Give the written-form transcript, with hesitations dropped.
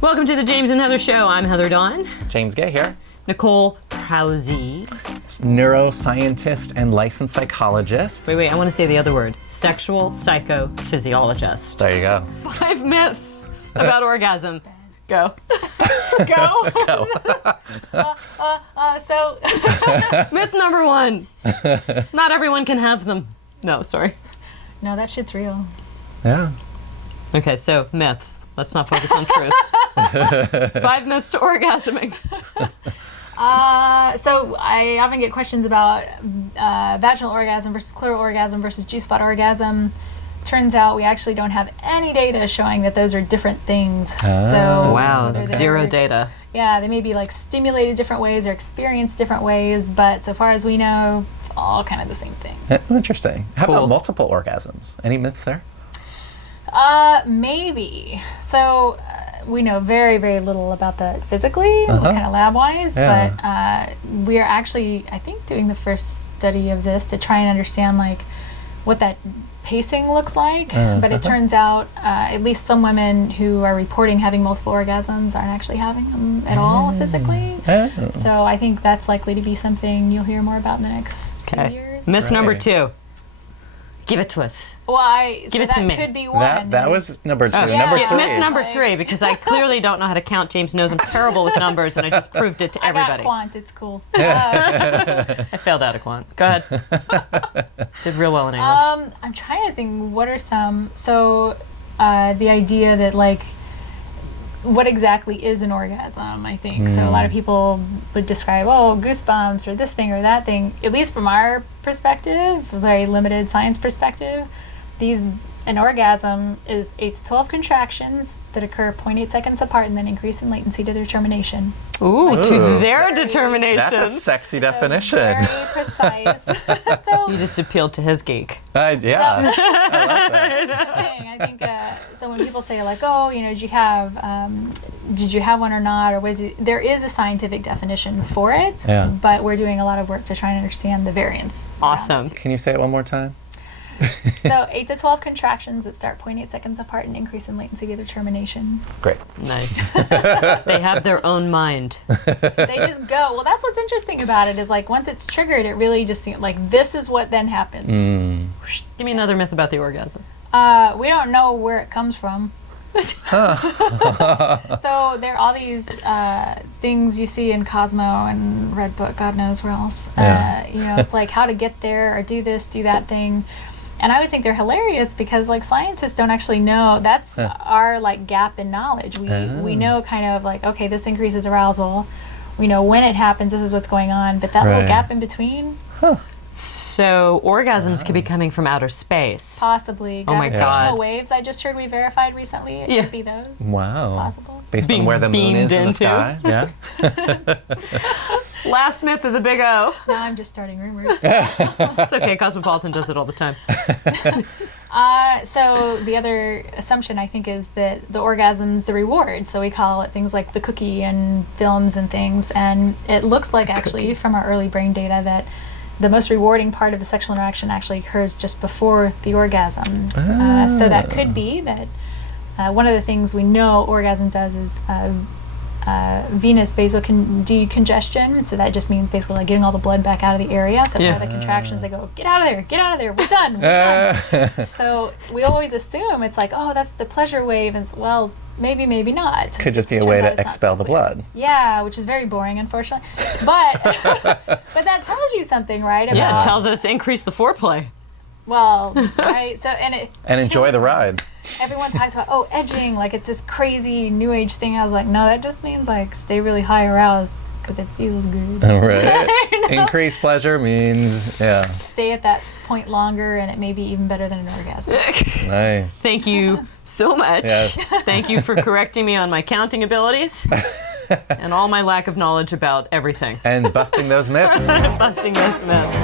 Welcome to the James and Heather Show. I'm Heather Dawn. James Guay here. Nikky Prause. Neuroscientist and licensed psychologist. Wait, I want to say the other word. Sexual psychophysiologist. There you go. 5 myths about orgasm. Go. Go. Go. Myth number 1. Not everyone can have them. No, sorry. No, that shit's real. Yeah. Okay, so myths. Let's not focus on truths. 5 myths to orgasming. So I often get questions about vaginal orgasm versus clitoral orgasm versus G-spot orgasm. Turns out we actually don't have any data showing that those are different things. So Wow, they're 0 data. Yeah, they may be like stimulated different ways or experienced different ways, but so far as we know, it's all kind of the same thing. Interesting. How Cool. about multiple orgasms? Any myths there? Maybe. So we know very, very little about that physically, kind of lab-wise, but we are actually, I think, doing the first study of this to try and understand like what that pacing looks like. But it turns out at least some women who are reporting having multiple orgasms aren't actually having them at all physically. So I think that's likely to be something you'll hear more about in the next few years. Myth number Right. 2. Give it to us. Well, Give it that to me. could be one. That was number 2. Oh, yeah. Number Yeah. 3. Myth number 3, because I clearly don't know how to count. James knows I'm terrible with numbers, and I just proved it to I got everybody. quant, it's cool. I failed out of quant. Go ahead. Did real well in English. I'm trying to think, what are some, so the idea that like, what exactly is an orgasm, I think. So a lot of people would describe, goosebumps or this thing or that thing, at least from our perspective, a very limited science perspective. An orgasm is 8 to 12 contractions that occur 0.8 seconds apart and then increase in latency to their termination. Ooh, to Ooh. their determination. That's a sexy So definition. very precise. So You just appealed to his geek. Yeah. I love that. thing. I think so. When people say like, "Oh, did you have one or not?" or was it? There is a scientific definition for it, but we're doing a lot of work to try and understand the variance. Awesome. Can you say it one more time? So 8 to 12 contractions that start 0.8 seconds apart and increase in latency to their termination. Great. Nice. They have their own mind. They just go. Well, that's what's interesting about it is like once it's triggered, it really just seems like this is what then happens. Give me another myth about the orgasm. We don't know where it comes from. So there are all these things you see in Cosmo and Red Book, God knows where else. It's like how to get there or do this, do that thing. And I always think they're hilarious because like scientists don't actually know. That's our like gap in knowledge. We know kind of like, okay, this increases arousal. We know when it happens, this is what's going on. But that little gap in between, So orgasms could be coming from outer space. possibly. Oh my Gravitational God. waves I just heard we verified recently. It could be those. Wow. Possible. Based Being on where the moon is beamed in the into. sky. Yeah. Last myth of the Big O. Now I'm just starting rumors. It's okay, Cosmopolitan does it all the time. So the other assumption I think is that the orgasm's the reward. So we call it things like the cookie and films and things. And it looks like actually from our early brain data that the most rewarding part of the sexual interaction actually occurs just before the orgasm. So that could be that one of the things we know orgasm does is venous vasocongestion. So that just means basically like getting all the blood back out of the area. So for the contractions, they go, get out of there, we're done. So we always assume it's like, oh, that's the pleasure wave. And well, maybe not. Could just be a Turns way out to it's not expel so the clear. blood. Yeah, which is very boring, unfortunately. But but that tells you something, right? Yeah, About, it tells us increase the foreplay. well, right. So and enjoy the ride. Everyone talks about edging, like it's this crazy new age thing. I was like, no, that just means like stay really high aroused because it feels good. Right. Increased pleasure means Stay at that point longer, and it may be even better than an orgasm. Nice. Thank you so much. Yes. Thank you for correcting me on my counting abilities and all my lack of knowledge about everything. And busting those myths. Busting those myths.